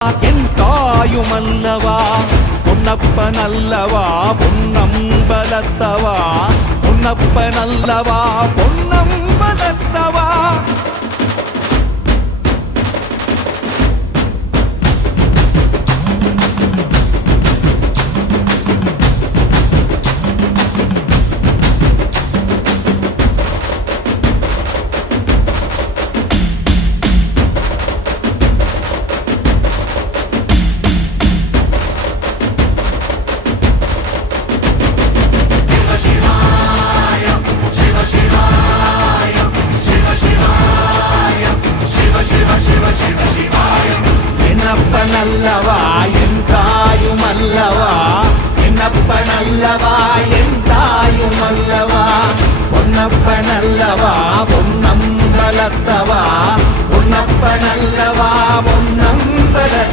என் தாயுமல்லவா பொன்னப்பனல்லவா பொன்னம்பலத்தவா பொன்னப்பனல்லவா பொன்னம்பலத்தவா என்னப்பனல்லவா என் தாயுமல்லவா என்னப்பனல்லவா என் தாயுமல்லவா பொன்னப்பனல்லவா பொன்னம்பலத்தவா பொன்னப்பனல்லவா பொன்னம்பலத்தவா